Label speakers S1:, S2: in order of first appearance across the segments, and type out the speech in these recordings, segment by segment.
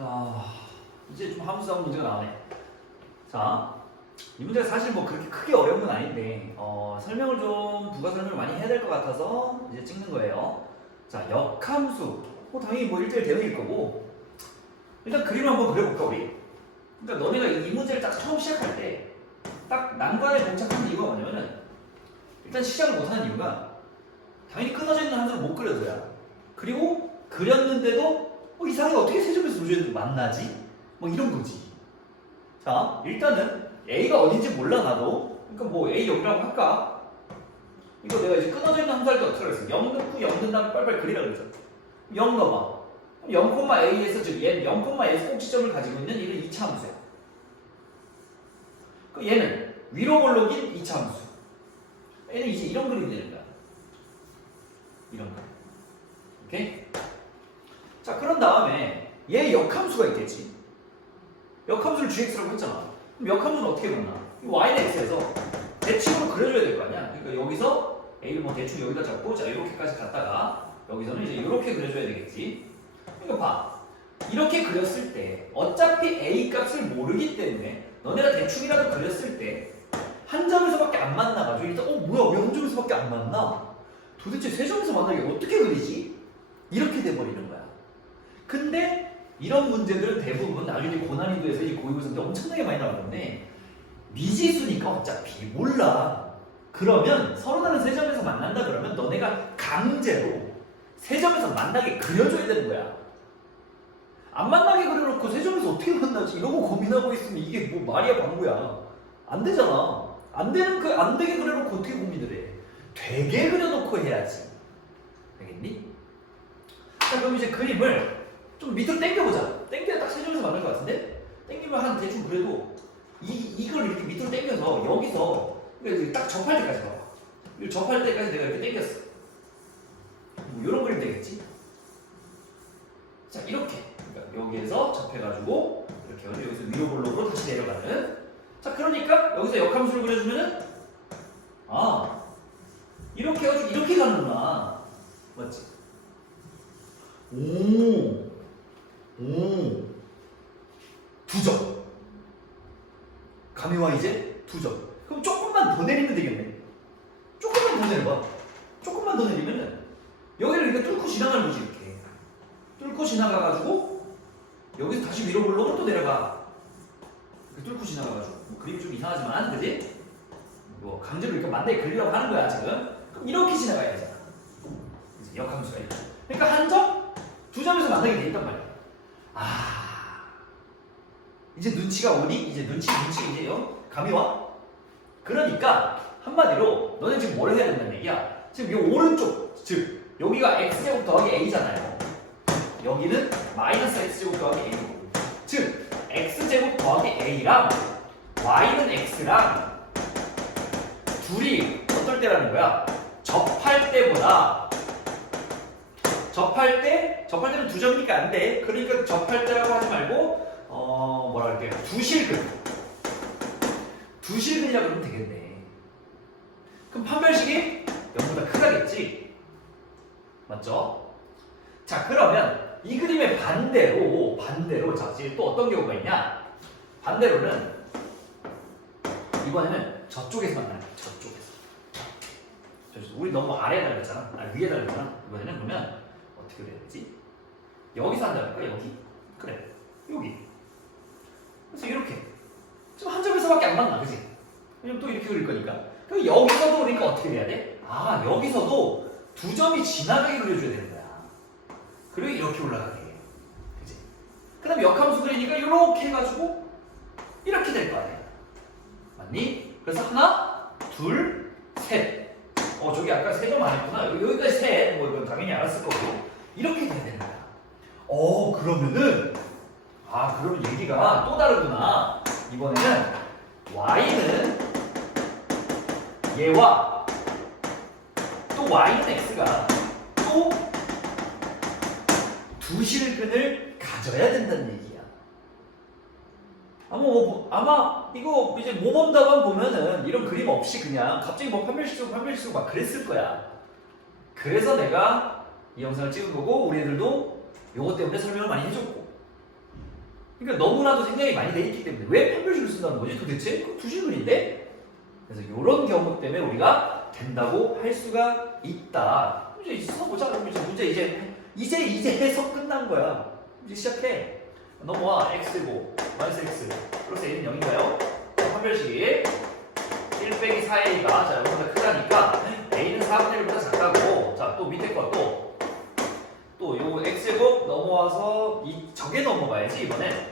S1: 자, 이제 좀 함수사문 문제가 나오네. 자, 이 문제가 사실 뭐 그렇게 크게 어려운 건 아닌데, 어, 설명을 좀, 부가 설명을 많이 해야 될 것 같아서 이제 찍는 거예요. 자, 역함수. 뭐, 당연히 뭐 1대1 대응일 거고, 일단 그림을 한번 그려볼까, 우리? 그러니까 너네가 이 문제를 딱 처음 시작할 때, 딱 난관에 봉착한 이유가 뭐냐면은, 일단 시작을 못하는 이유가, 당연히 끊어져 있는 함수를 못 그려줘야. 그리고 그렸는데도 어, 이상하게 어떻게 세점에서 노조에도 만나지? 뭐 이런 거지. 자, 일단은 A가 어딘지 몰라 나도. 그러니까 뭐 A 여기라고 할까? 이거 내가 이제 끊어져 있는 함수할 때 어떻게 그랬어? 0 넣고 0 넣은 다음에 빨리빨리 그리라 그랬잖아. 0 넣어봐. 그럼 0,A에서 즉 얘는 0,A에서 꼭지점을 가지고 있는 이는 2차 함수야. 그 얘는 위로 볼록인 2차 함수. 얘는 이제 이런 그림이 되는 거야. 이런 거. 오케이? 자, 그런 다음에 얘 역함수가 있겠지. 역함수를 gx라고 했잖아. 그럼 역함수는 어떻게 만나? 이 y는 x에서 대칭으로 그려줘야 될 거 아니야. 그러니까 여기서 a를 뭐 대충 여기다 잡고 자 이렇게까지 갔다가 여기서는 이제 이렇게 그려줘야 되겠지. 그러니까 봐. 이렇게 그렸을 때 어차피 a 값을 모르기 때문에 너네가 대충이라도 그렸을 때 한 점에서밖에 안 만나가지고 일단 어 뭐야 왜 한 점에서밖에 안 만나? 도대체 세 점에서 만나게 어떻게 그리지? 이렇게 돼버리는 거야. 근데 이런 문제들은 대부분 나중에 고난이도에서 이 고유고사 때 엄청나게 많이 나올 건데 미지수니까 어차피 몰라. 그러면 서로 다른 세 점에서 만난다 그러면 너네가 강제로 세 점에서 만나게 그려줘야 되는 거야. 안 만나게 그려놓고 세 점에서 어떻게 만나지? 이러고 고민하고 있으면 이게 뭐 말이야 방구야. 안 되잖아. 안 되는 그 안 되게 그려놓고 어떻게 고민을 해? 되게 그려놓고 해야지. 알겠니? 자 그럼 이제 그림을 좀 밑으로 당겨보자. 당겨야 딱세 점에서 만날 것 같은데? 당기면 한 대충 그래도 이, 이걸 이렇게 밑으로 당겨서 여기서 딱 접할 때까지 봐봐. 접할 때까지 내가 이렇게 당겼어. 뭐 이런 그림 되겠지? 자 이렇게 그러니까 여기에서 접해가지고 이렇게 해서 여기서 위로 볼록으로 다시 내려가는 자 그러니까 여기서 역함수를 그려주면은 아 이렇게 해가지고 이렇게 가는구나 맞지? 오, 오, 두 점. 감이와 이제 두 점. 그럼 조금만 더 내리면 되겠네. 조금만 더 내려봐. 조금만 더 내리면은 여기를 이렇게 뚫고 지나가는 거지 이렇게. 뚫고 지나가가지고 여기서 다시 위로 볼록으로 또 내려가. 이렇게 뚫고 지나가가지고 뭐 그림이 좀 이상하지만 그지? 뭐 강제로 이렇게 만나게 그리려고 하는 거야 지금. 그럼 이렇게 지나가야 되잖아. 역함수가 이렇게. 그러니까 한 점, 두 점에서 만나게 돼 있단 말이야. 아, 이제 눈치가 오니? 이제 눈치, 눈치 이제 요 감이 와? 그러니까 한마디로 너네 지금 뭘 해야 된다는 얘기야? 지금 이 오른쪽, 즉 여기가 x제곱 더하기 a잖아요. 여기는 마이너스 x제곱 더하기 a고, 즉 x제곱 더하기 a랑 y는 x랑 둘이 어떨 때라는 거야? 접할 때보다 접할 때 접할 때는 두 점이니까 안 돼. 그러니까 접할 때라고 하지 말고 어 뭐라 할게요? 두 실근. 두 실근이라고 그러면 되겠네. 그럼 판별식이 0보다 크다겠지? 맞죠? 자 그러면 이 그림의 반대로 반대로 자 이제 또 어떤 경우가 있냐? 반대로는 이번에는 저쪽에서 만나는 거야. 저쪽에서. 저쪽에서. 우리 너무 아래에 달렸잖아. 아, 위에 달렸잖아. 이번에는 그러면 어떻게 돼야 되지? 여기서 한다니까 여기 그래 여기 그래서 이렇게 지금 한 점에서밖에 안 만나 그지? 왜냐면 또 이렇게 그릴 거니까 그럼 여기서도 그러니까 어떻게 돼야 돼? 아 여기서도 두 점이 지나가게 그려줘야 되는 거야 그리고 이렇게 올라가게 그지? 그 다음에 역함수 그리니까 이렇게 해가지고 이렇게 될 거 아니야 맞니? 그래서 하나 둘셋어 저기 아까 세점안 했구나 여기- 여기까지 셋뭐 이건 당연히 알았을 거고 이렇게 돼야 되는 거야. 어, 그러면은, 아, 그러면 얘기가 또 다르구나. 이번에는 y는 얘와 또 y는 x가 또 두 실근을 가져야 된다는 얘기야. 아마 뭐, 아마 이거 이제 모범답안 보면은 이런 그림 없이 그냥 갑자기 뭐 판별식 쓰고 판별식 쓰고 막 그랬을 거야. 그래서 내가 이 영상을 찍은 거고 우리 애들도 요것 때문에 설명을 많이 해줬고 그러니까 너무나도 생략이 많이 돼 있기 때문에 왜 판별식을 쓴다는 거지 도대체? 그 두실근인데? 그래서 이런 경우 때문에 우리가 된다고 할 수가 있다. 이제 써보자. 그럼 이제 문제 이제 이제 이제 해석 끝난 거야. 이제 시작해. 넘어와 x고 마이너스 x 플러스 a는 0인가요? 판별식이 1 빼기 4a가 자 여기보다 크다니까 a는 4분의 1보다 작다고 자 또 밑에 것도 또 요거 x제곱 넘어와서 이 저게 넘어가야지 이번엔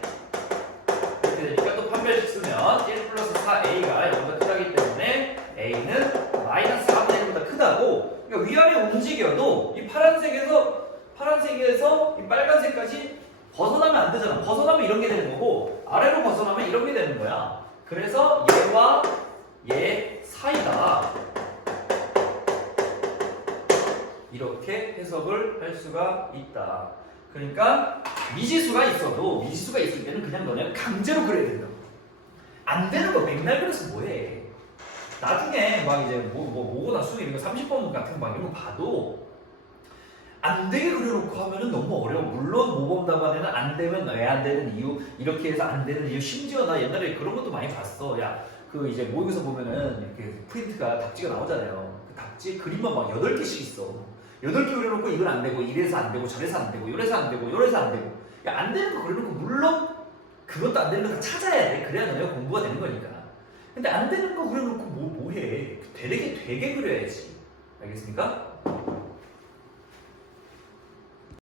S1: 판별식 쓰면 1 플러스 4a가 여기보다 크다기 때문에 a는 마이너스 4분의 1보다 크다고 그러니까 위아래 움직여도 이 파란색에서 파란색에서 이 빨간색까지 벗어나면 안 되잖아 벗어나면 이런 게 되는 거고 아래로 벗어나면 이런 게 되는 거야 그래서 얘와 얘 사이다 이렇게 해석을 할 수가 있다. 그러니까 미지수가 있어도 미지수가 있을 때는 그냥 너네 강제로 그려야 된다. 안 되는 거 맨날 그래서 뭐해? 나중에 막 이제 뭐, 뭐 모고나 수능 이런 거 30번 같은 거 막 이런 거 봐도 안 되게 그려놓고 하면은 너무 어려워. 물론 모범 답안에는 안 되면 왜 안 되는 이유 이렇게 해서 안 되는 이유 심지어 나 옛날에 그런 것도 많이 봤어. 야 그 이제 모의고사 보면은 이렇게 프린트가 답지가 나오잖아요. 그 답지 그림만 막 8개씩 있어. 8개 그려놓고 이건 안 되고 이래서 안 되고 저래서 안 되고 이래서 안 되고 이래서 안 되고 야, 안 되는 거 그려놓고 물론 그것도 안 되는 거 다 찾아야 돼. 그래야 너네가 공부가 되는 거니까. 근데 안 되는 거 그려놓고 뭐, 뭐 해? 되게, 되게 그려야지. 알겠습니까?